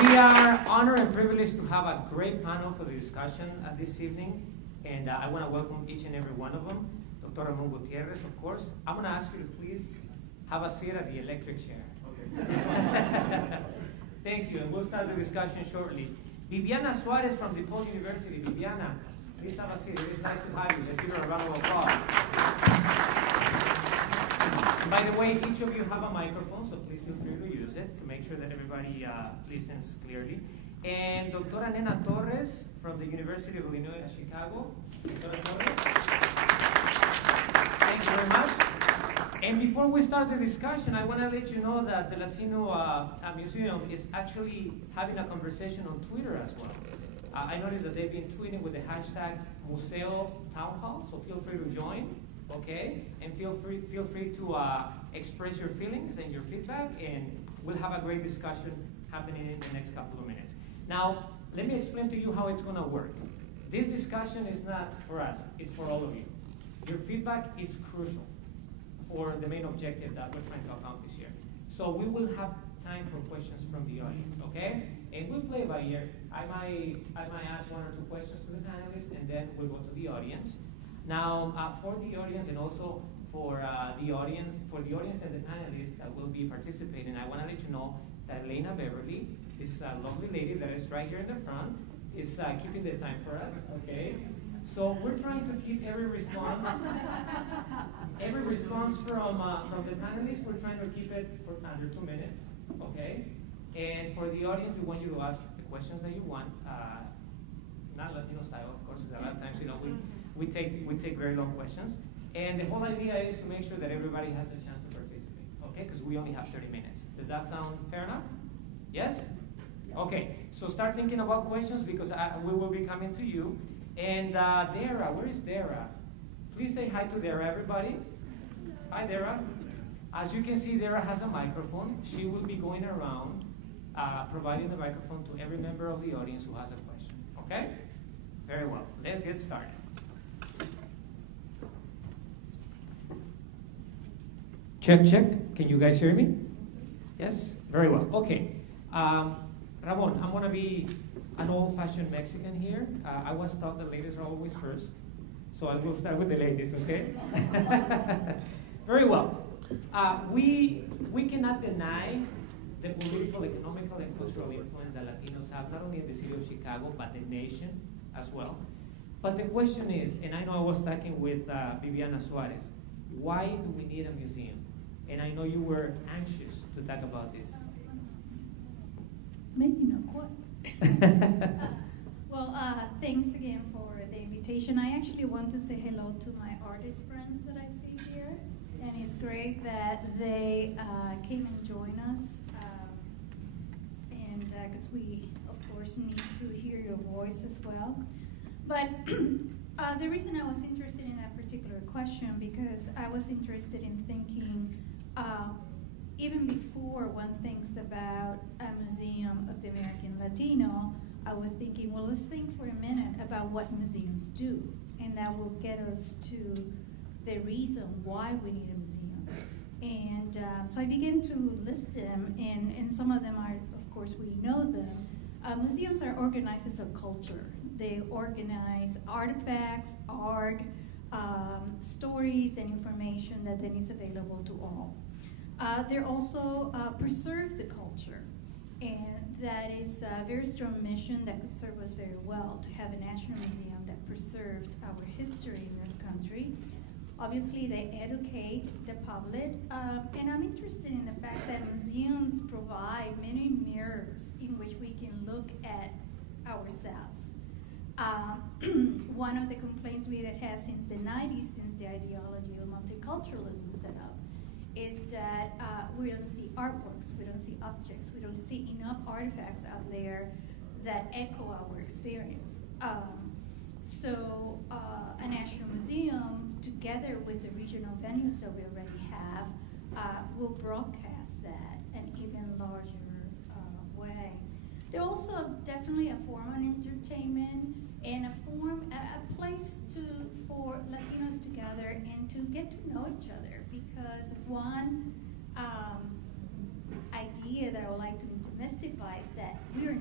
We are honored and privileged to have a great panel for the discussion this evening, and I want to welcome each and every one of them. Dr. Ramon Gutierrez, of course. I'm going to ask you to please have a seat at the electric chair. Okay. Thank you, and we'll start the discussion shortly. Bibiana Suarez from DePaul University. Bibiana, please have a seat. It is nice to have you. Let's give her a round of applause. By the way, each of you have a microphone, so please feel free to use it to make sure that everybody listens clearly. And Dr. Nena Torres from the University of Illinois at Chicago. Dr. Torres. Thank you very much. And before we start the discussion, I want to let you know that the Latino Museum is actually having a conversation on Twitter as well. I noticed that they've been tweeting with the hashtag Museo Town Hall, so feel free to join. Okay, and feel free to express your feelings and your feedback, and we'll have a great discussion happening in the next couple of minutes. Now, let me explain to you how it's going to work. This discussion is not for us, it's for all of you. Your feedback is crucial for the main objective that we're trying to accomplish here. So we will have time for questions from the audience, okay? And we'll play by ear. I might ask one or two questions to the panelists, and then we'll go to the audience. Now, for the audience and also for the audience and the panelists that will be participating, I want to let you know that Elena Beverly, this lovely lady that is right here in the front, is keeping the time for us. Okay, so we're trying to keep every response from the panelists. We're trying to keep it for under 2 minutes. Okay, and for the audience, we want you to ask the questions that you want. Not Latino style, of course. A lot of times, we take very long questions, and the whole idea is to make sure that everybody has a chance to participate, okay? Because we only have 30 minutes. Does that sound fair enough? Yes? Okay, so start thinking about questions because we will be coming to you. And Dara, where is Dara? Please say hi to Dara, everybody. Hi, Dara. As you can see, Dara has a microphone. She will be going around providing the microphone to every member of the audience who has a question, okay? Very well, let's get started. Check, check. Can you guys hear me? Yes? Very well. Okay. Ramon, I'm going to be an old-fashioned Mexican here. I was taught that ladies are always first, so I will start with the ladies, okay? Very well. We cannot deny the political, economical, and cultural influence that Latinos have, not only in the city of Chicago, but the nation as well. But the question is, and I know I was talking with Bibiana Suarez, why do we need a museum? And I know you were anxious to talk about this. Maybe not quite. Well, thanks again for the invitation. I actually want to say hello to my artist friends that I see here. And it's great that they came and joined us. And because we, of course, need to hear your voice as well. But the reason I was interested in that particular question, because I was interested in thinking, even before one thinks about a museum of the American Latino, I was thinking, well, let's think for a minute about what museums do. And that will get us to the reason why we need a museum. And so I began to list them, and some of them are, of course, we know them. Museums are organizers of culture. They organize artifacts, art, stories, and information that then is available to all. They're also preserve the culture, and that is a very strong mission that could serve us very well, to have a national museum that preserved our history in this country. Obviously, they educate the public, and I'm interested in the fact that museums provide many mirrors in which we can look at ourselves. One of the complaints we have had since the 90s, since the ideology of multiculturalism set up, is that we don't see artworks, we don't see objects, we don't see enough artifacts out there that echo our experience. So a national museum, together with the regional venues that we already have, will broadcast that in an even larger way. They're also definitely a form of entertainment and a place for Latinos to gather and to get to know each other. Because one idea that I would like to demystify is that we are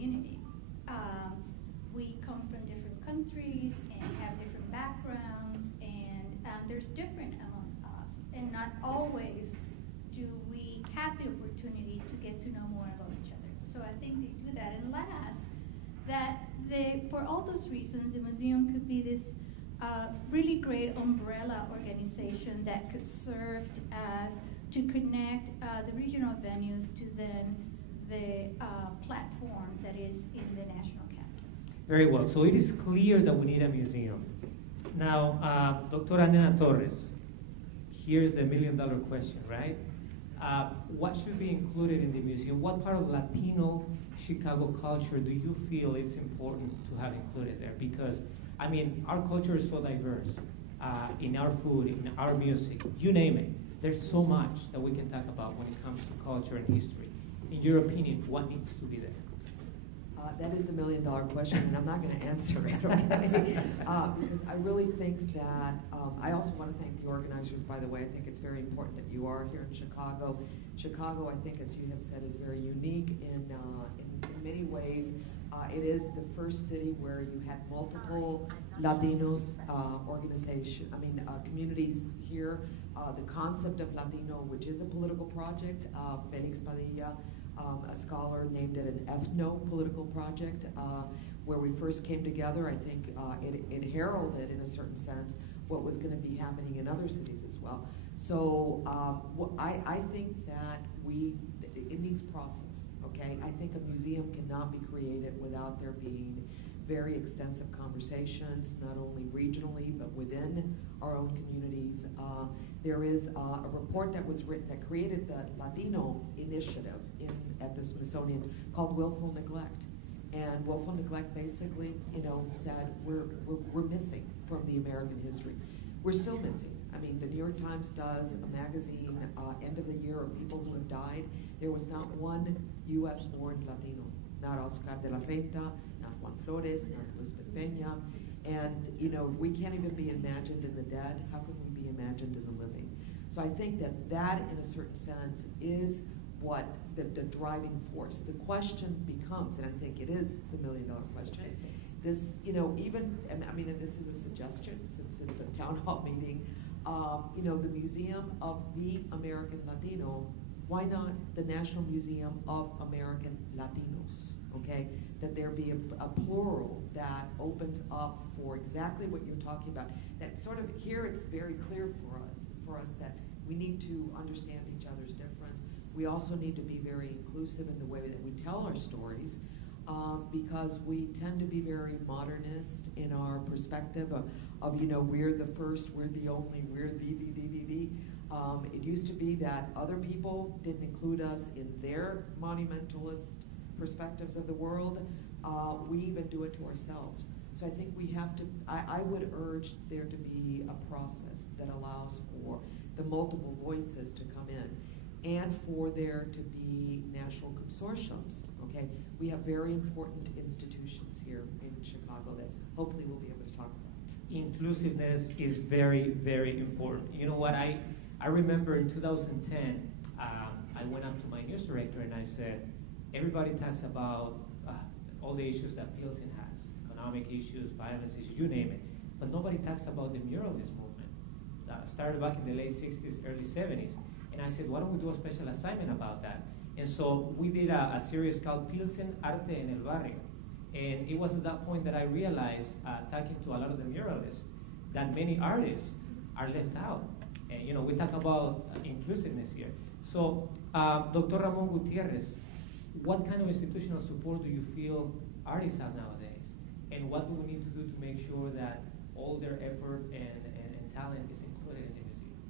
community. We come from different countries and have different backgrounds, and there's different among us, and not always do we have the opportunity to get to know more about each other. So I think they do that. And last, that for all those reasons, the museum could be this really great umbrella organization that could serve as to connect the regional venues to then the platform that is in the national capital. Very well. So it is clear that we need a museum. Now, Dr. Ana Torres, here's the million-dollar question, right? What should be included in the museum? What part of Latino Chicago culture do you feel it's important to have included there? Because, I mean, our culture is so diverse in our food, in our music, you name it. There's so much that we can talk about when it comes to culture and history. In your opinion, what needs to be there? That is the million-dollar question, and I'm not going to answer it, okay? Because I really think that, I also want to thank the organizers, by the way. I think it's very important that you are here in Chicago. Chicago, I think, as you have said, is very unique in many ways. It is the first city where you had multiple Latinos communities here. The concept of Latino, which is a political project, Felix Padilla, a scholar, named it an ethno-political project, where we first came together. I think it heralded, in a certain sense, what was going to be happening in other cities as well. So I think that it needs process, okay? I think a museum cannot be created without there being very extensive conversations, not only regionally, but within our own communities. There is a report that was written that created the Latino initiative at the Smithsonian called Willful Neglect. And willful neglect basically, said we're missing from the American history. We're still missing. I mean, the New York Times does a magazine, end of the year, of people who have died. There was not one U.S.-born Latino, not Oscar de la Renta, not Juan Flores, not Elizabeth Peña. And, we can't even be imagined in the dead. How can we be imagined in the living? So I think that in a certain sense, is what the driving force. The question becomes, and I think it is the million-dollar question, this, and this is a suggestion since it's a town hall meeting, the Museum of the American Latino, why not the National Museum of American Latinos, okay? That there be a plural that opens up for exactly what you're talking about. That sort of, here it's very clear for us that we need to understand each other's difference. We also need to be very inclusive in the way that we tell our stories, because we tend to be very modernist in our perspective of we're the first, we're the only, we're the. It used to be that other people didn't include us in their monumentalist perspectives of the world. We even do it to ourselves. So I think we have to, I would urge there to be a process that allows for the multiple voices to come in, and for there to be national consortiums, okay? We have very important institutions here in Chicago that hopefully we'll be able to talk about. Inclusiveness is very, very important. You know what, I remember in 2010, I went up to my news director and I said, everybody talks about all the issues that Pilsen has, economic issues, violence issues, you name it, but nobody talks about the muralist movement. Started back in the late 60s, early 70s. And I said, why don't we do a special assignment about that? And so we did a series called Pilsen, Arte en el Barrio. And it was at that point that I realized, talking to a lot of the muralists, that many artists are left out. And we talk about inclusiveness here. So Dr. Ramon Gutierrez, what kind of institutional support do you feel artists have nowadays? And what do we need to do to make sure that all their effort and talent is included in the museum?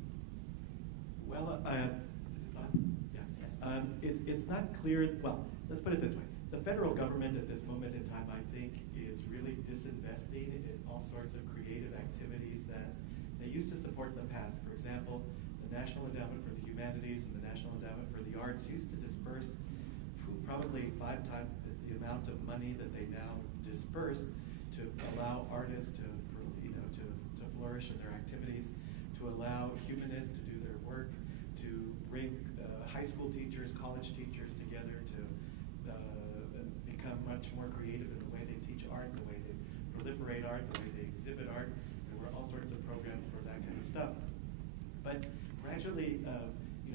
Well, it's not clear. Well, let's put it this way. The federal government at this moment in time, I think, is really disinvesting in all sorts of creative activities that they used to support in the past. For example, the National Endowment for the Humanities and the National Endowment for the Arts used to disperse probably 5 times the amount of money that they now disperse to allow artists to flourish in their activities, to allow humanists to do their work, to bring high school teachers, college teachers together to become much more creative in the way they teach art, the way they proliferate art, the way they exhibit art. There were all sorts of programs for that kind of stuff. But gradually,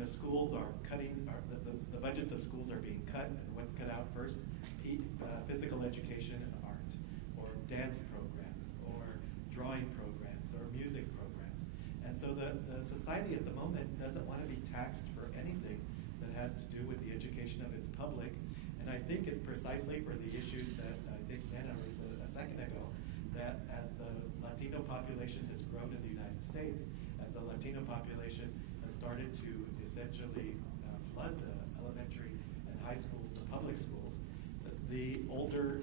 schools are cutting, the budgets of schools are being cut, and what's cut out first? Physical education and art, or dance programs, or drawing programs, or music programs. And so the society at the moment doesn't want to be taxed for anything that has to do with the education of its public. And I think it's precisely for the issues that I think Nena raised a second ago, that as the Latino population has grown in the United States, as the Latino population has started to essentially flood the elementary and high schools, the public schools, the older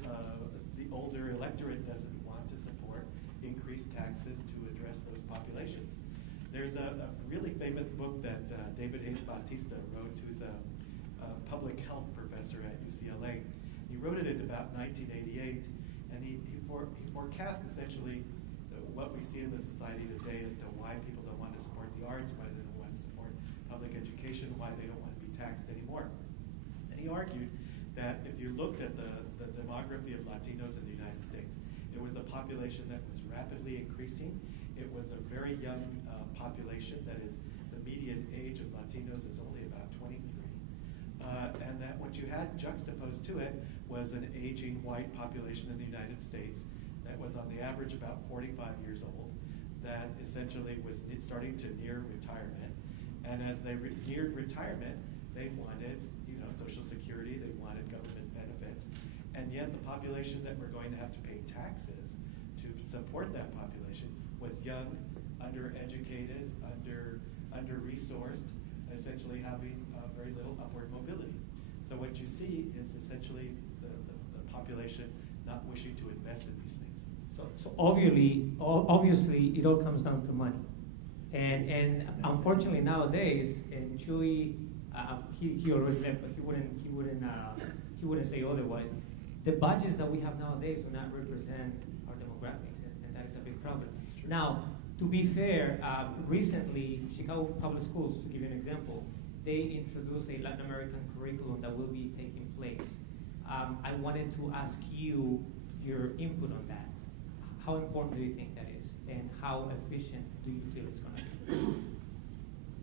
electorate doesn't want to support increased taxes to address those populations. There's a really famous book that David Hayes Bautista wrote, who's a public health professor at UCLA. He wrote it in about 1988, and he forecast essentially what we see in the society today as to why people don't want to support the arts, why they don't want to support public education, why they don't want to be taxed anymore. And he argued that if you looked at the demography of Latinos in the United States, it was a population that was rapidly increasing. It was a very young population. That is, the median age of Latinos is only about 23. And that what you had juxtaposed to it was an aging white population in the United States that was on the average about 45 years old, that essentially was starting to near retirement. And as they neared retirement, they wanted Social Security, they wanted government benefits. And yet the population that we're going to have to pay taxes to support that population was young, undereducated, under-resourced, essentially having very little upward mobility. So what you see is essentially the population not wishing to invest in these things. So obviously, it all comes down to money. And unfortunately nowadays, and Chuy, he already left, but he wouldn't say otherwise. The budgets that we have nowadays do not represent our demographics, and that is a big problem. Now, to be fair, recently, Chicago Public Schools, to give you an example, they introduced a Latin American curriculum that will be taking place. I wanted to ask you your input on that. How important do you think that is, and how efficient do you feel it's going to be?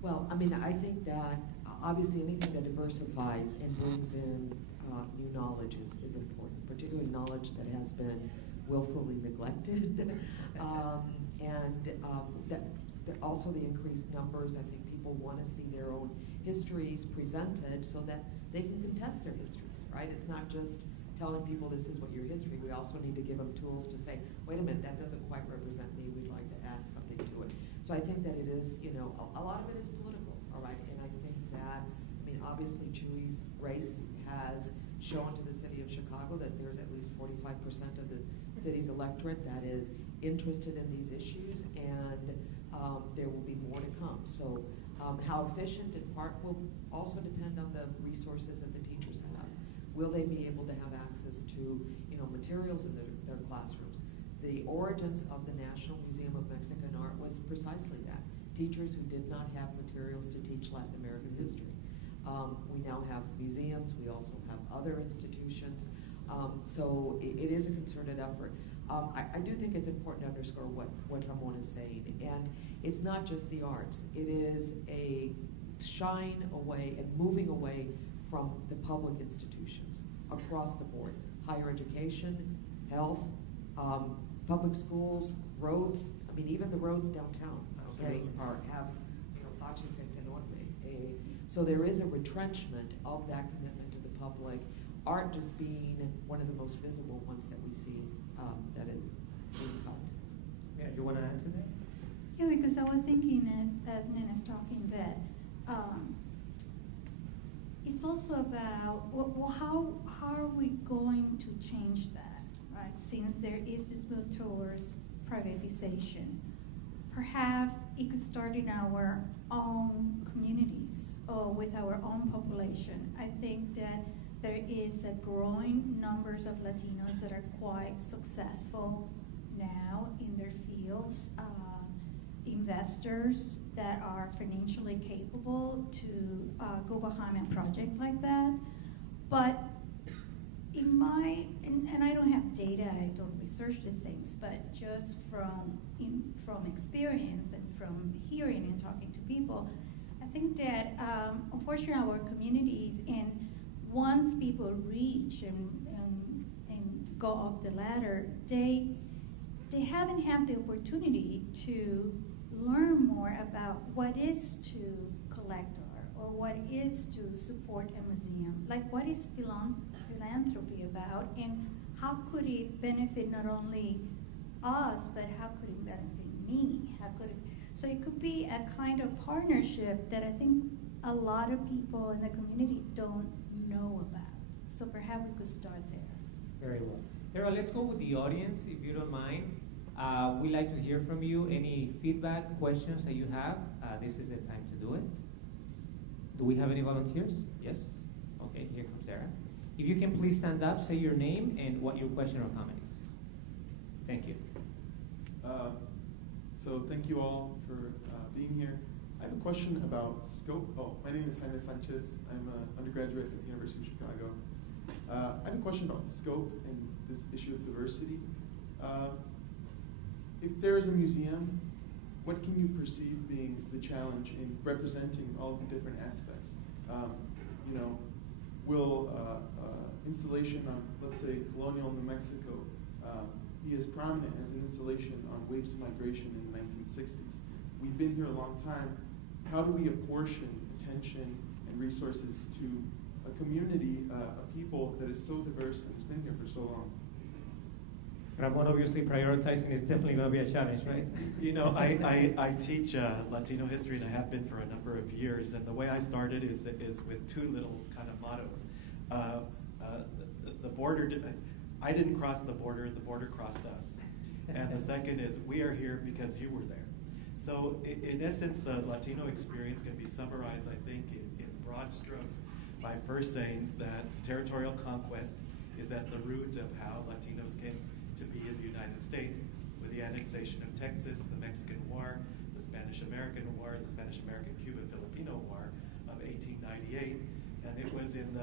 Well, I mean, I think that obviously anything that diversifies and brings in new knowledge is important, particularly knowledge that has been willfully neglected. That also the increased numbers, I think people want to see their own histories presented so that they can contest their histories, right? It's not just telling people this is what your history, we also need to give them tools to say, wait a minute, that doesn't quite represent me, we'd like to add something to it. So I think that it is, a lot of it is political, all right? And I think that, obviously Chuy's race has shown to the city of Chicago that there's at least 45% of the city's electorate that is interested in these issues, and there will be more to come. So how efficient in part will also depend on the resources that the teachers have. Will they be able to have access to materials in their classrooms? The origins of the National Museum of Mexican Art was precisely that. Teachers who did not have materials to teach Latin American history. We now have museums, we also have other institutions. So it is a concerted effort. I do think it's important to underscore what Ramon is saying. And it's not just the arts. It is a shying away and moving away from the public institutions across the board. Higher education, health, public schools, roads. Even the roads downtown, okay, have patches enorme. So there is a retrenchment of that commitment to the public. Art just being one of the most visible ones that we see that is being cut. Yeah, do you want to add to that? Yeah, because I was thinking as Nena's talking that it's also about how are we going to change that, right? Since there is this move towards privatization, perhaps it could start in our own communities or with our own population. I think that there is a growing numbers of Latinos that are quite successful now in their fields, investors that are financially capable to go behind a project like that. But if and I don't have data, I don't research the things, but just from experience and from hearing and talking to people, I think that unfortunately our communities, and once people reach and go up the ladder, they haven't had the opportunity to learn more about what is to collect art or what is to support a museum. Like, what is philanthropy about, and how could it benefit not only us, but how could it benefit me? So it could be a kind of partnership that I think a lot of people in the community don't know about. So perhaps we could start there. Very well. Tara, let's go with the audience, if you don't mind. We'd like to hear from you. Any feedback, questions that you have, this is the time to do it. Do we have any volunteers? Yes? Okay, here comes Tara. If you can please stand up, say your name and what your question or comment is. Thank you. So thank you all for being here. I have a question about scope. Oh, my name is Jaime Sanchez. I'm an undergraduate at the University of Chicago. I have a question about scope and this issue of diversity. If there is a museum, what can you perceive being the challenge in representing all of the different aspects? Will installation on, let's say, colonial New Mexico be as prominent as an installation on waves of migration in the 1960s? We've been here a long time. How do we apportion attention and resources to a community, a people that is so diverse and has been here for so long? Ramon, obviously prioritizing is definitely going to be a challenge, right? You know, I teach Latino history, and I have been for a number of years. And the way I started is with two little kind of mottos. The border, I didn't cross the border crossed us. And the second is, we are here because you were there. So in essence, the Latino experience can be summarized, I think, in broad strokes by first saying that territorial conquest is at the root of how Latinos came to be in the United States, with the annexation of Texas, the Mexican War, the Spanish-American War, the Spanish-American-Cuban-Filipino War of 1898, and it was in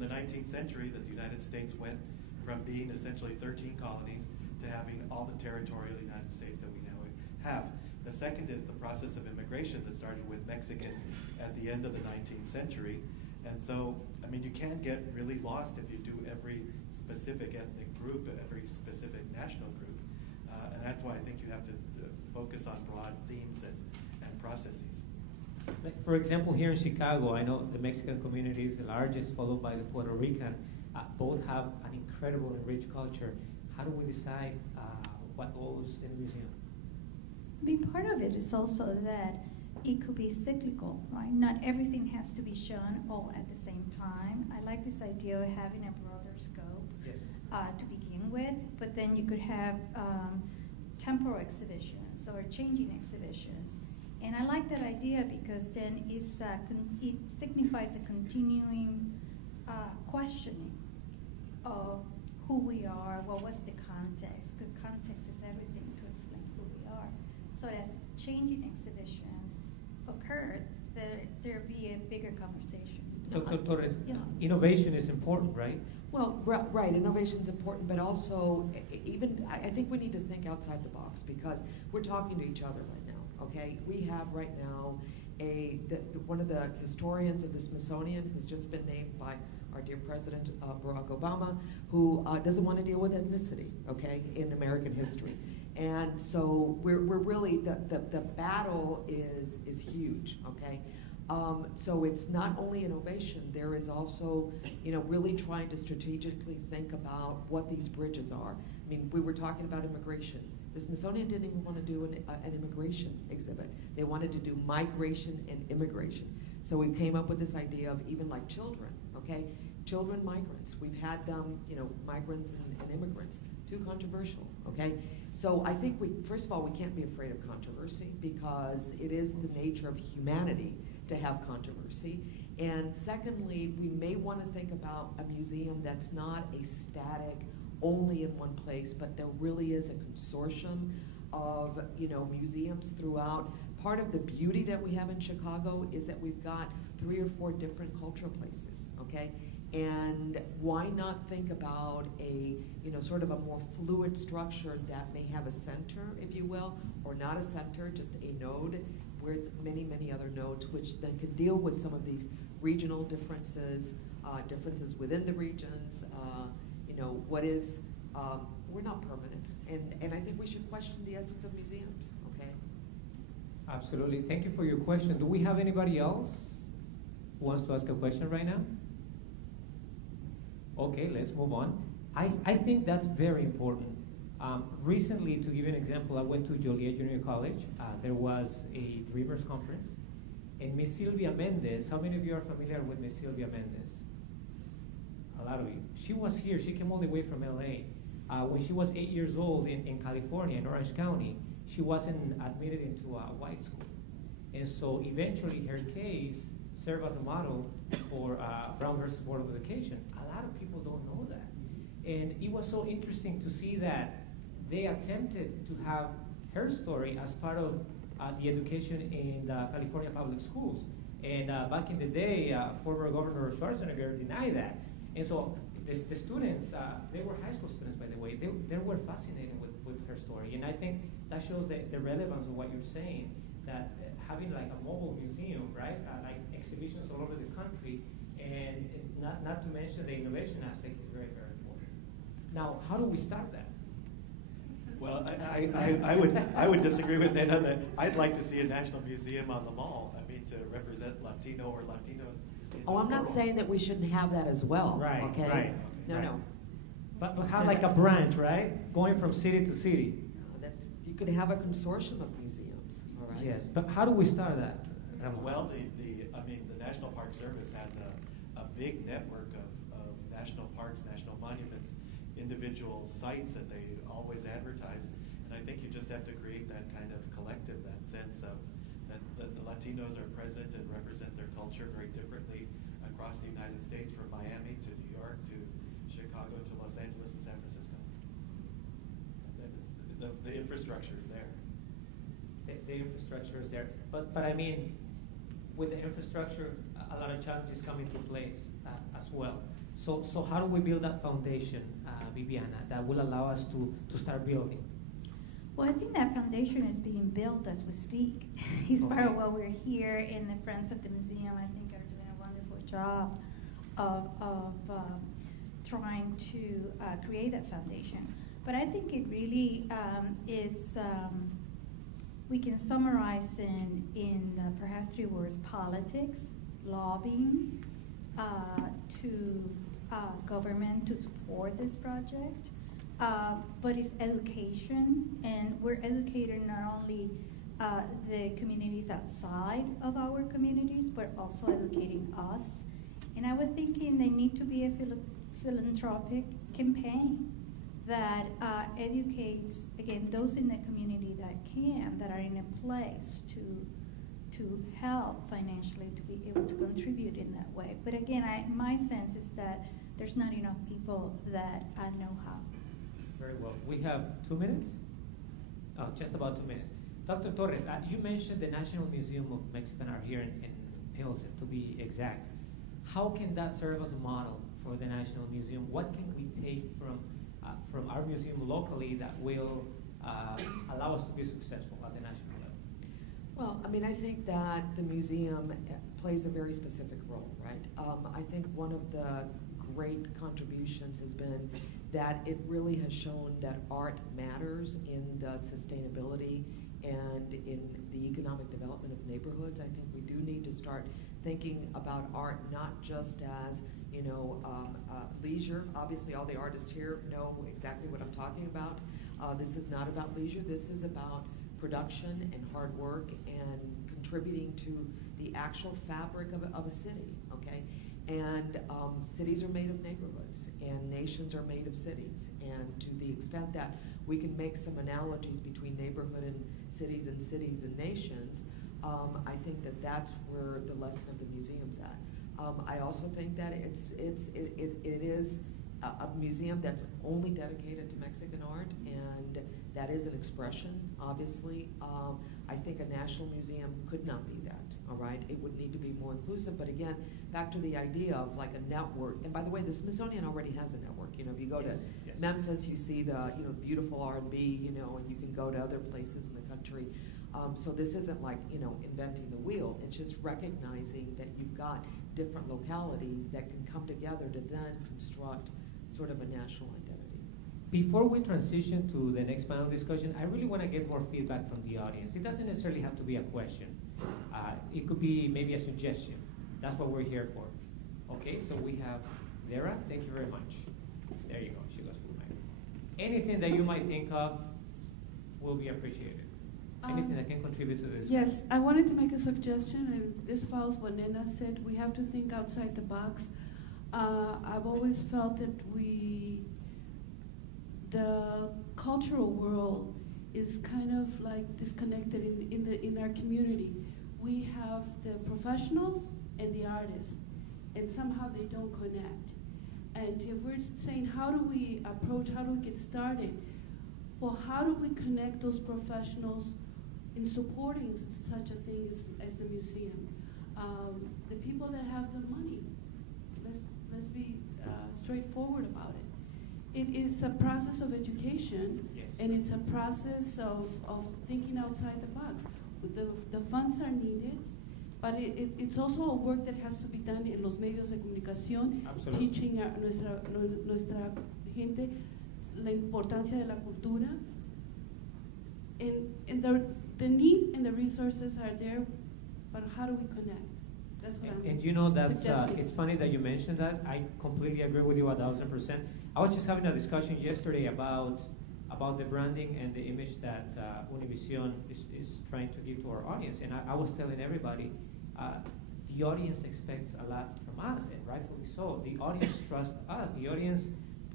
the 19th century that the United States went from being essentially 13 colonies to having all the territorial United States that we now have. The second is the process of immigration that started with Mexicans at the end of the 19th century. And so, I mean, you can get really lost if you do every specific ethnic group, every specific national group. And that's why I think you have to focus on broad themes and processes. For example, here in Chicago, I know the Mexican community is the largest, followed by the Puerto Rican. Both have an incredible and rich culture. How do we decide what goes in the museum? I mean, part of it is also that it could be cyclical, right? Not everything has to be shown all at the same time. I like this idea of having a broader scope. Yes. To begin with, but then you could have temporal exhibitions or changing exhibitions. And I like that idea because then it signifies a continuing questioning of who we are, well, what's the context? Because context is everything to explain who we are. So as changing exhibitions occur, there be a bigger conversation. Dr. Torres, Yeah. Innovation is important, right? Well, right, innovation is important, but also I think we need to think outside the box because we're talking to each other right now, okay? We have right now one of the historians of the Smithsonian who's just been named by our dear President Barack Obama, who doesn't want to deal with ethnicity, okay, in American history. And so we're really, the battle is huge, okay? So it's not only innovation, there is also, really trying to strategically think about what these bridges are. I mean, we were talking about immigration. The Smithsonian didn't even want to do an immigration exhibit. They wanted to do migration and immigration. So we came up with this idea of even like children, okay? Children migrants. We've had them, migrants and immigrants. Too controversial, okay? So I think first of all, we can't be afraid of controversy because it is the nature of humanity to have controversy. And secondly, we may want to think about a museum that's not a static, only in one place, but there really is a consortium of museums throughout. Part of the beauty that we have in Chicago is that we've got 3 or 4 different cultural places, okay? And why not think about a, sort of a more fluid structure that may have a center, if you will, or not a center, just a node, where it's many, many other nodes, which then can deal with some of these regional differences, differences within the regions. We're not permanent. And I think we should question the essence of museums, okay? Absolutely. Thank you for your question. Do we have anybody else who wants to ask a question right now? Okay, let's move on. I think that's very important. Recently, to give you an example, I went to Joliet Junior College. There was a Dreamers Conference. And Miss Sylvia Mendez, how many of you are familiar with Miss Sylvia Mendez? A lot of you. She was here. She came all the way from LA. When she was 8 years old in California, in Orange County, she wasn't admitted into a white school. And so eventually her case served as a model for Brown versus Board of Education. A lot of people don't know that. And it was so interesting to see that they attempted to have her story as part of the education in the California public schools. And back in the day, former Governor Suarez denied that. And so the students, they were high school students, by the way, they were fascinated with her story. And I think that shows the relevance of what you're saying, that having like a mobile museum, right, like exhibitions all over the country, and not to mention the innovation aspect is very, very important. Now, how do we start that? Well, I would disagree with that. That I'd like to see a national museum on the mall. I mean, to represent Latino or Latinos. I'm not saying that we shouldn't have that as well. Right. Okay. Right. No. But have like a branch, right, going from city to city. You could have a consortium of museums. All right. Yes, but how do we start that? Ramon? Well, the National Park Service has a big network of national parks, national monuments, individual sites that they always advertise, and I think you just have to create that kind of collective, that sense of that the Latinos are present and represent their culture very differently across the United States, from Miami to New York to Chicago to Los Angeles and San Francisco. The infrastructure is there. The infrastructure is there, but I mean, with the infrastructure, a lot of challenges come into place as well. So how do we build that foundation, Bibiana, that will allow us to start building? Well, I think that foundation is being built as we speak. It's part of what we're here, in the Friends of the Museum, I think, are doing a wonderful job of trying to create that foundation. But I think it really we can summarize in perhaps 3 words: politics, lobbying, to government to support this project, but it's education, and we're educating not only the communities outside of our communities, but also educating us. And I was thinking there need to be a philanthropic campaign that educates, again, those in the community that are in a place to help financially, to be able to contribute in that way. But again, my sense is that there's not enough people that know how. Very well. We have 2 minutes? Oh, just about 2 minutes. Dr. Torres, you mentioned the National Museum of Mexican Art here in Pilsen, to be exact. How can that serve as a model for the National Museum? What can we take from our museum locally that will allow us to be successful at the national level? Well, I mean, I think that the museum plays a very specific role, right? I think one of the great contributions has been that it really has shown that art matters in the sustainability and in the economic development of neighborhoods. I think we do need to start thinking about art not just as, leisure. Obviously, all the artists here know exactly what I'm talking about. This is not about leisure. This is about production and hard work and contributing to the actual fabric of a city, okay? And cities are made of neighborhoods, and nations are made of cities. And to the extent that we can make some analogies between neighborhood and cities and nations, I think that that's where the lesson of the museum's at. I also think that it is a museum that's only dedicated to Mexican art, and that is an expression, obviously. I think a national museum could not be that, all right? It would need to be more inclusive, but again, back to the idea of like a network. And by the way, the Smithsonian already has a network. You know, if you go to Memphis, you see the, you know, beautiful R&B, you know, and you can go to other places in the country. So this isn't like, you know, inventing the wheel. It's just recognizing that you've got different localities that can come together to then construct sort of a national identity. Before we transition to the next panel discussion, I really want to get more feedback from the audience. It doesn't necessarily have to be a question. It could be maybe a suggestion. That's what we're here for. Okay, so we have Dara. Thank you very much. There you go. She goes to the mic. Anything that you might think of will be appreciated. Anything that can contribute to this? Yes, I wanted to make a suggestion, and this follows what Nena said. We have to think outside the box. I've always felt that the cultural world is kind of like disconnected in our community. We have the professionals and the artists, and somehow they don't connect. And if we're saying, how do we approach, how do we get started? Well, how do we connect those professionals in supporting such a thing as the museum? The people that have the money. Let's be straightforward about it. It is a process of education, yes, and it's a process of thinking outside the box. The funds are needed, but it's also a work that has to be done in los medios de comunicación, absolutely, teaching nuestra gente la importancia de la cultura. And the need and the resources are there, but how do we connect? That's what I'm and you know, that's suggesting. it's funny that you mentioned that. I completely agree with you 1,000%. I was just having a discussion yesterday about the branding and the image that Univision is trying to give to our audience. And I was telling everybody, the audience expects a lot from us, and rightfully so. The audience trusts us. The audience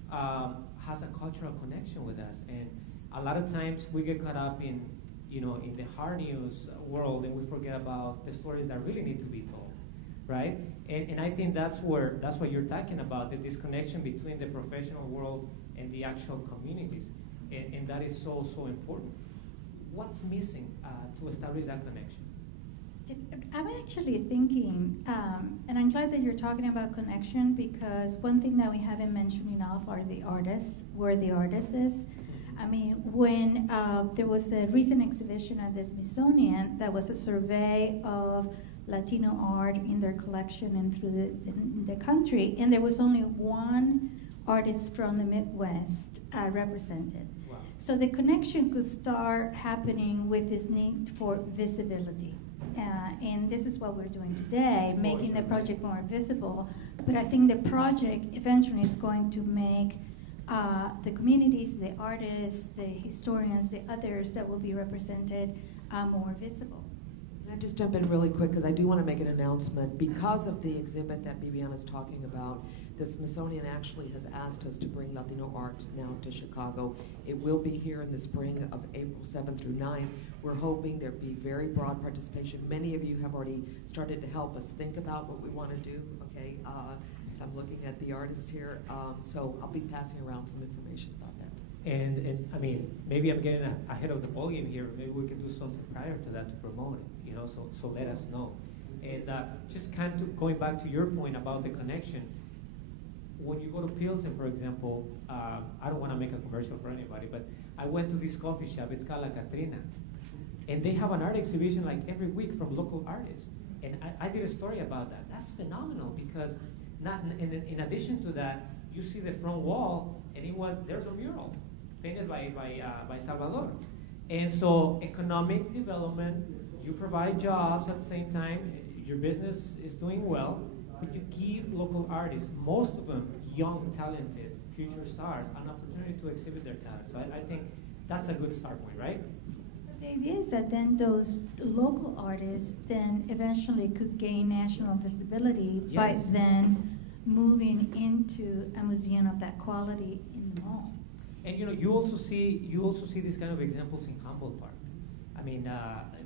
has a cultural connection with us. And a lot of times we get caught up in, you know, in the hard news world, and we forget about the stories that really need to be told, right? And I think that's what you're talking about, the disconnection between the professional world and the actual communities. And that is so, so important. What's missing to establish that connection? I'm actually thinking, and I'm glad that you're talking about connection, because one thing that we haven't mentioned enough are the artists, where the artist is. I mean, when there was a recent exhibition at the Smithsonian that was a survey of Latino art in their collection and through the country, and there was only one artist from the Midwest represented. Wow. So the connection could start happening with this need for visibility. And this is what we're doing today, making the project more visible. But I think the project eventually is going to make the communities, the artists, the historians, the others that will be represented more visible. Can I just jump in really quick, because I do want to make an announcement. Because of the exhibit that Bibiana is talking about, the Smithsonian actually has asked us to bring Latino art now to Chicago. It will be here in the spring of April 7th through 9th. We're hoping there'll be very broad participation. Many of you have already started to help us think about what we want to do, okay? I'm looking at the artist here, so I'll be passing around some information about that. And I mean, maybe I'm getting ahead of the ballgame here. Maybe we can do something prior to that to promote it, you know, so let us know. And just kind of going back to your point about the connection, when you go to Pilsen, for example, I don't want to make a commercial for anybody, but I went to this coffee shop. It's called La Catrina. And they have an art exhibition like every week from local artists. And I did a story about that. That's phenomenal, because in addition to that, you see the front wall, and there's a mural painted by Salvador. And so economic development, you provide jobs at the same time, your business is doing well, but you give local artists, most of them young, talented, future stars, an opportunity to exhibit their talent. So I think that's a good start point, right? The idea is that then those local artists then eventually could gain national visibility by Yes. then moving into a museum of that quality in the mall. And you know, you also see these kind of examples in Humboldt Park. I mean,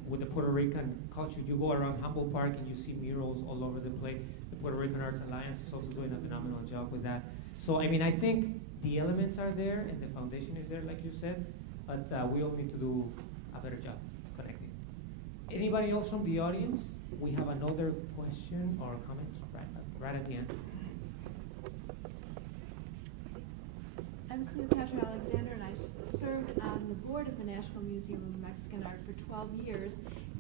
with the Puerto Rican culture, you go around Humboldt Park and you see murals all over the place. The Puerto Rican Arts Alliance is also doing a phenomenal job with that. So I mean, I think the elements are there and the foundation is there, like you said, but we all need to do a better job connecting. Anybody else from the audience? We have another question or comment right at the end. I'm Cleopatra Alexander, and I served on the board of the National Museum of Mexican Art for 12 years,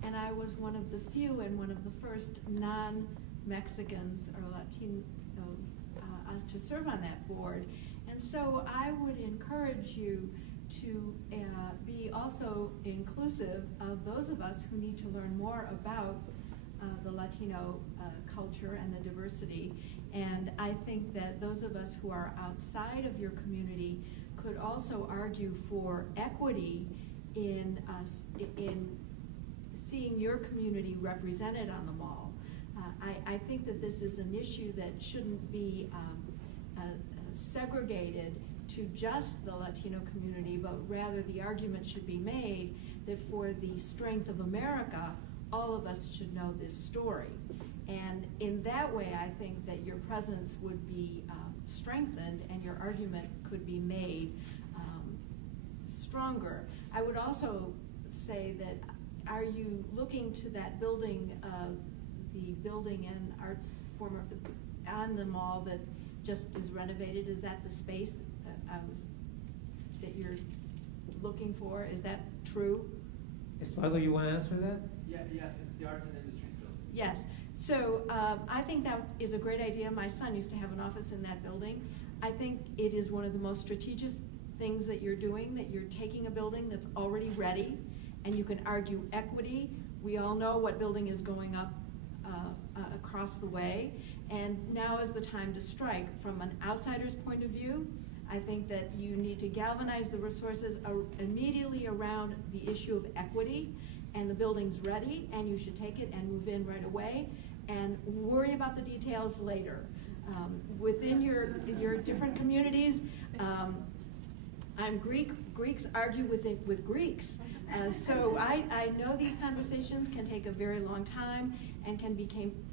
and I was one of the few and one of the first non-Mexicans or Latinos to serve on that board. And so I would encourage you to be also inclusive of those of us who need to learn more about the Latino culture and the diversity. And I think that those of us who are outside of your community could also argue for equity in seeing your community represented on the mall. I think that this is an issue that shouldn't be segregated to just the Latino community, but rather the argument should be made that for the strength of America, all of us should know this story. And in that way, I think that your presence would be strengthened and your argument could be made stronger. I would also say that, are you looking to that building, the building and arts former on the mall that just is renovated? Is that the space that you're looking for? Is that true? Estuardo, you want to answer that? Yes, it's the Arts and Industries building. Yes. So I think that is a great idea. My son used to have an office in that building. I think it is one of the most strategic things that you're doing, that you're taking a building that's already ready, and you can argue equity. We all know what building is going up across the way, and now is the time to strike. From an outsider's point of view, I think that you need to galvanize the resources immediately around the issue of equity, and the building's ready, and you should take it and move in right away, and worry about the details later. Within your different communities, I'm Greek. Greeks argue with Greeks. So I know these conversations can take a very long time and can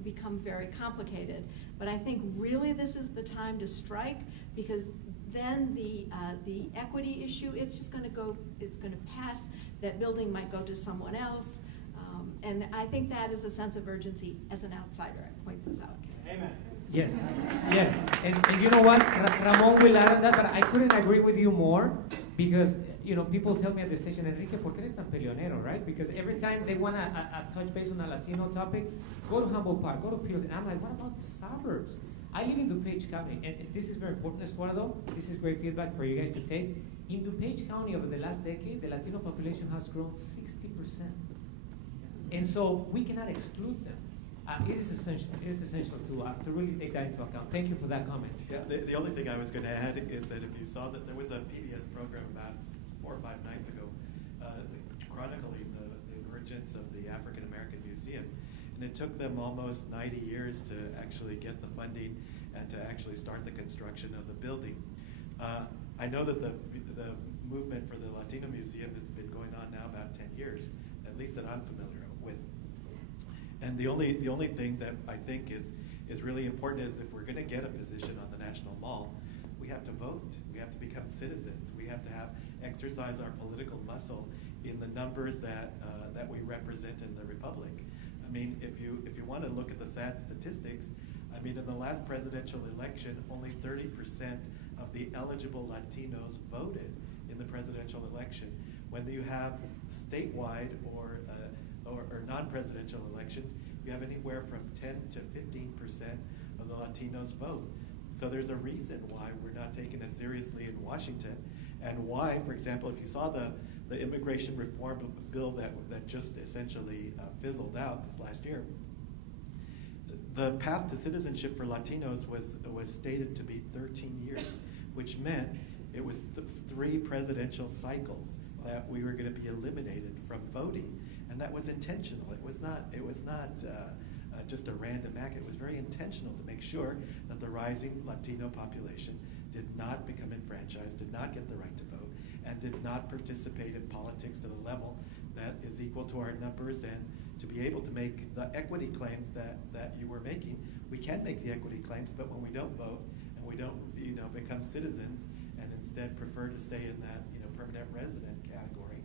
become very complicated. But I think really this is the time to strike, because then the equity issue, it's just going to go, it's going to pass. That building might go to someone else. And I think that is a sense of urgency as an outsider. I point this out. Amen. Yes, yes. And you know what? Ramon will add on that, but I couldn't agree with you more, because people tell me at the station, Enrique, ¿por qué eres tan peleonero, right? Because every time they want to touch base on a Latino topic, go to Humboldt Park, go to Pilsen. And I'm like, what about the suburbs? I live in DuPage County, and this is very important, Estuardo. This is great feedback for you guys to take. In DuPage County, over the last decade, the Latino population has grown 60%. And so we cannot exclude them. It is essential. It is essential to really take that into account. Thank you for that comment. Yeah, the only thing I was going to add is that if you saw that there was a PBS program about 4 or 5 nights ago chronicling the emergence of the African American Museum, and it took them almost 90 years to actually get the funding and to actually start the construction of the building. I know that the movement for the Latino Museum has been going on now about 10 years, at least that I'm familiar with. And the only thing that I think is really important is, if we're going to get a position on the National Mall, we have to vote. We have to become citizens. We have to exercise our political muscle in the numbers that we represent in the Republic. I mean, if you want to look at the sad statistics, I mean, in the last presidential election, only 30% of the eligible Latinos voted in the presidential election. When you have statewide or non-presidential elections, you have anywhere from 10 to 15% of the Latinos vote. So there's a reason why we're not taken as seriously in Washington, and why, for example, if you saw the immigration reform bill that just essentially fizzled out this last year, the path to citizenship for Latinos was stated to be 13 years, which meant it was 3 presidential cycles that we were going to be eliminated from voting, and that was intentional. It was not just a random act. It was very intentional to make sure that the rising Latino population did not become enfranchised, did not get the right to vote, and did not participate in politics to the level that is equal to our numbers, and to be able to make the equity claims that you were making. We can make the equity claims, but when we don't vote and we don't become citizens and instead prefer to stay in that permanent resident category,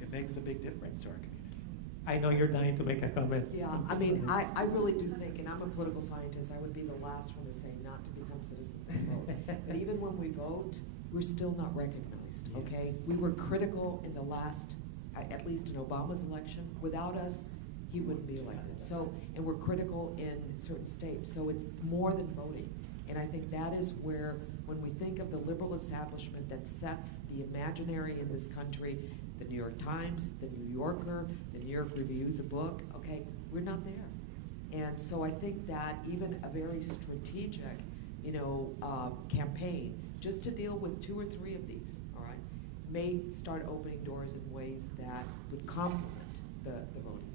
it makes a big difference to our community. I know you're dying to make a comment. Yeah, I mean, I really do think, and I'm a political scientist, I would be the last one to say not to become citizens and vote. But even when we vote, we're still not recognized, okay? Yes. We were critical in the last, at least in Obama's election. Without us, he wouldn't be elected. So, and we're critical in certain states. So it's more than voting. And I think that is where, when we think of the liberal establishment that sets the imaginary in this country, the New York Times, the New Yorker, the New York Reviews, a book, okay, we're not there. And so I think that even a very strategic, campaign, just to deal with 2 or 3 of these, all right, may start opening doors in ways that would complement the voting.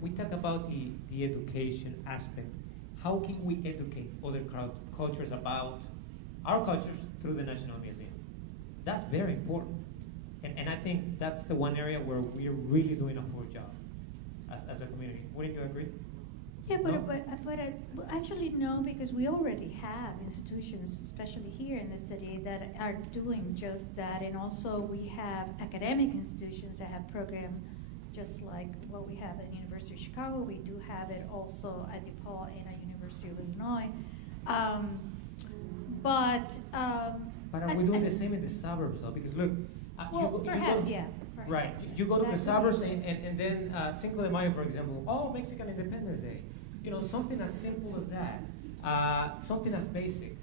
We talk about the education aspect. How can we educate other cultures about our cultures through the National Museum? That's very important. And I think that's the one area where we're really doing a poor job as a community. Wouldn't you agree? Yeah, No? but actually no, because we already have institutions, especially here in the city, that are doing just that. And also we have academic institutions that have programs just like what we have at the University of Chicago. We do have it also at DePaul and at University of Illinois. But are we doing the same in the suburbs, though? Because look, perhaps. Right. You go to the suburbs and then Cinco de Mayo, for example, Mexican Independence Day. Something as simple as that. Something as basic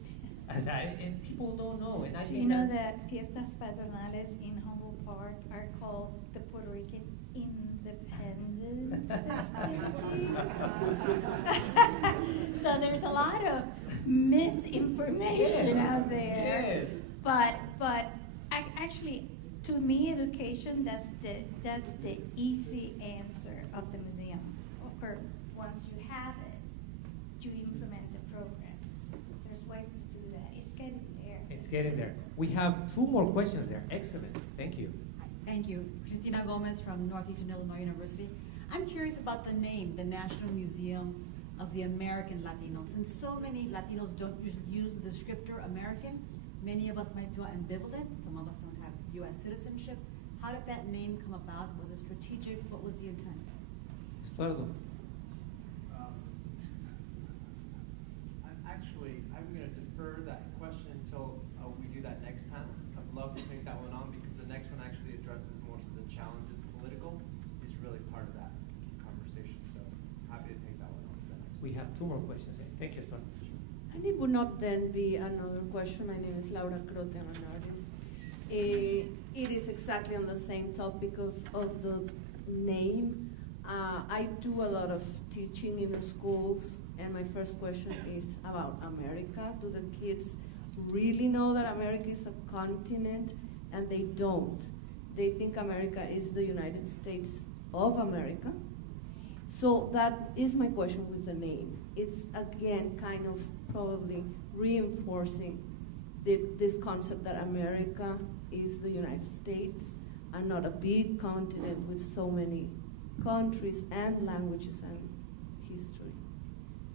as that. And people don't know. And I Do think you know that's- that fiestas patronales in Humboldt Park are called the Puerto Rican Independence festivities? So there's a lot of misinformation out there. Yes. But actually, to me, education, that's the easy answer of the museum. Of course, once you have it, you implement the program. There's ways to do that. It's getting there. It's getting there. We have 2 more questions there. Excellent. Thank you. Thank you. Cristina Gomez from Northeastern Illinois University. I'm curious about the name, the National Museum of the American Latinos. Since so many Latinos don't usually use the descriptor American, many of us might feel ambivalent. Some of us don't have U.S. citizenship. How did that name come about? Was it strategic? What was the intent? Estuardo. I'm going to defer that question until we do that next panel. I'd love to take that one on because the next one actually addresses most of the challenges. Political is really part of that conversation. So happy to take that one on to the next. We have 2 more questions. Thank you, Estuardo. And it would not then be another question. My name is Laura Crote, I'm an artist. It is exactly on the same topic of the name. I do a lot of teaching in the schools, and my first question is about America. Do the kids really know that America is a continent? And they don't. They think America is the United States of America. So that is my question with the name. It's, again, kind of probably reinforcing this concept that America is the United States and not a big continent with so many countries and languages and history.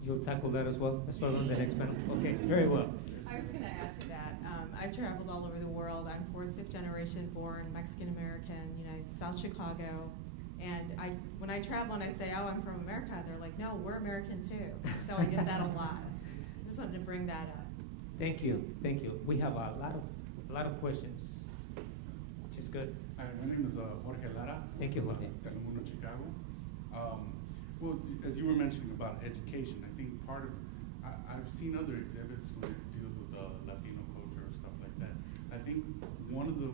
You'll tackle that as well, Estuardo, on the next panel. Okay, very well. I was going to add to that. I've traveled all over the world. I'm 4th, 5th generation born Mexican American, South Chicago. And when I travel and I say, oh, I'm from America, they're like, no, we're American too. So I get that a lot. I just wanted to bring that up. Thank you. Thank you. We have a lot of questions, which is good. Hi, my name is Jorge Lara. Thank you, Jorge. Telemundo, Chicago. Well, as you were mentioning about education, I think part of, I've seen other exhibits where it deals with Latino culture or stuff like that. I think one of the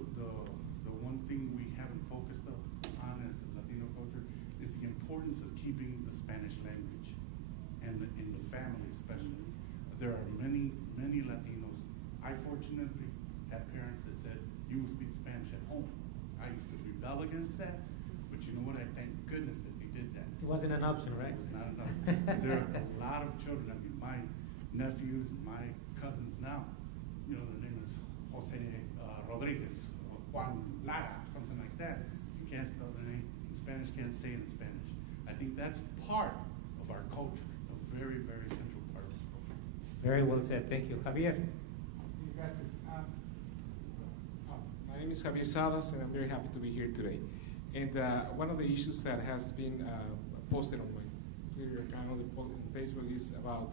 one thing we haven't focused on as a Latino culture is the importance of keeping the Spanish language and in the family especially. There are many Latinos. I fortunately had parents that said, you will speak Spanish at home. I used to rebel against that, but you know what? I thank goodness that they did that. It wasn't an option, right? It was not an option. There are a lot of children. I mean, my nephews, my cousins now, their name is Jose Rodriguez, or Juan Lara, something like that. You can't spell their name in Spanish, can't say it in Spanish. I think that's part of our culture, a very, very central part of our culture. Very well said. Thank you. Javier. My name is Javier Salas, and I'm very happy to be here today. And one of the issues that has been posted on my Twitter account and on Facebook is about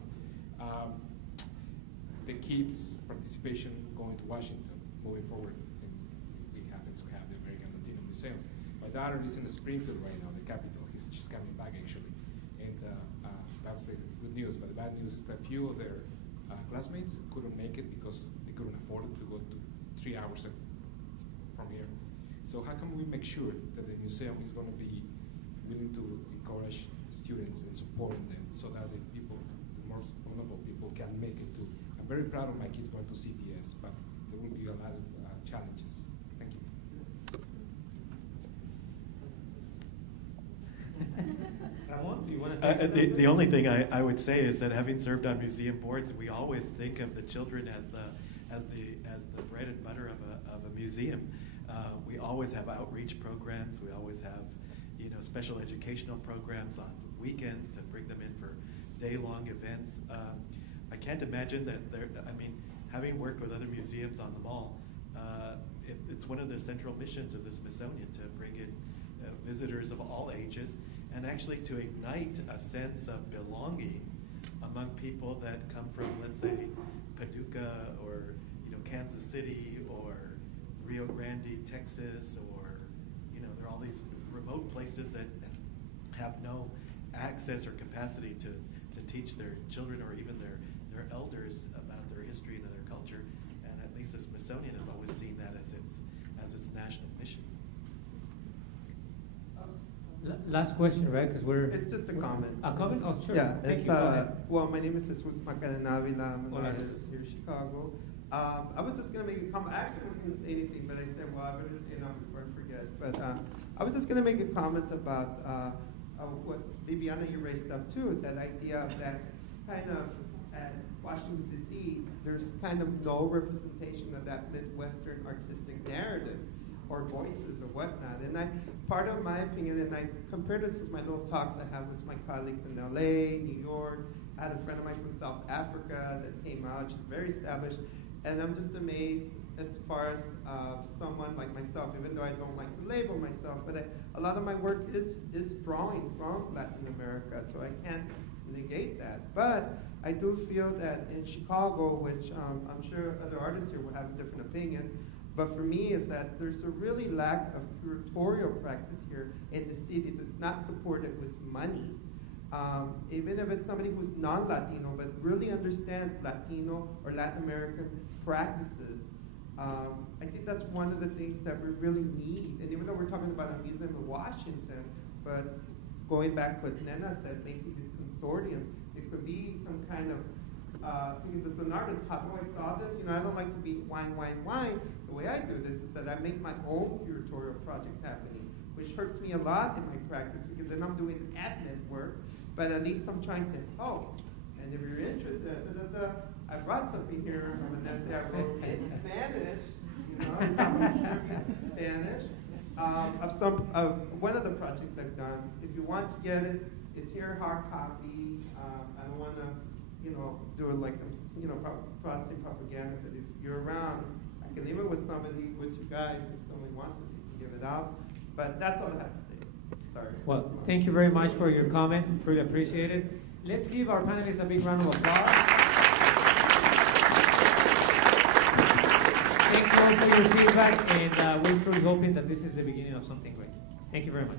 the kids' participation going to Washington moving forward. And it happens we have the American Latino Museum. My daughter is in Springfield right now, the capital. She's coming back actually. And that's the good news. But the bad news is that few of their classmates couldn't make it because they couldn't afford it to go to 3 hours from here. So how can we make sure that the museum is going to be willing to encourage students and supporting them so that the people, the most vulnerable people, can make it too? I'm very proud of my kids going to CPS, but there will be a lot of challenges. Thank you. Ramon, do you want to take the only thing I would say is that having served on museum boards, we always think of the children as the bread and butter of a museum. We always have outreach programs. We always have, special educational programs on weekends to bring them in for day-long events. I can't imagine that having worked with other museums on the mall, it's one of the central missions of the Smithsonian to bring in visitors of all ages and actually to ignite a sense of belonging among people that come from, let's say, Paducah or Kansas City or Rio Grande, Texas, or there are all these remote places that have no access or capacity to teach their children or even their elders about their history and their culture. And at least the Smithsonian has always seen that as its national mission. Last question, right? Because It's just a comment. A comment? Oh, sure. Yeah. Thank It's, you. Go ahead. well, my name is Jesus Macarena Avila. I'm an Hola, artist here in Chicago. I was just going to make a comment. I actually wasn't going to say anything, but I said, well, I better say it now before I forget. But I was just going to make a comment about what Bibiana you raised up too, that idea of that kind of at Washington, D.C., there's kind of no representation of that Midwestern artistic narrative or voices or whatnot. And part of my opinion, and I compare this with my little talks I have with my colleagues in L.A., New York. I had a friend of mine from South Africa that came out. She's very established. And I'm just amazed as far as someone like myself, even though I don't like to label myself, but a lot of my work is drawing from Latin America, so I can't negate that. But I do feel that in Chicago, which I'm sure other artists here will have a different opinion, but for me is that there's a really lack of curatorial practice here in the city that's not supported with money. Even if it's somebody who's non-Latino, but really understands Latino or Latin American practices, I think that's one of the things that we really need. And even though we're talking about a museum in Washington, but going back to what Nena said, making these consortiums, it could be some kind of, because as an artist, how do I saw this? I don't like to be wine. The way I do this is that I make my own curatorial projects happening, which hurts me a lot in my practice because then I'm doing admin work, but at least I'm trying to help. And if you're interested, I brought something here from an essay I wrote in Spanish, Spanish, of one of the projects I've done. If you want to get it, it's here, hard copy. I don't want to, do it like I'm, processing propaganda. But if you're around, I can leave it with somebody, with you guys. If somebody wants it, they can give it out. But that's all I have to say. Sorry. Well, thank you very much for your comment. Really appreciate it. Let's give our panelists a big round of applause. Thank you all for your feedback, and we're truly hoping that this is the beginning of something great. Thank you very much.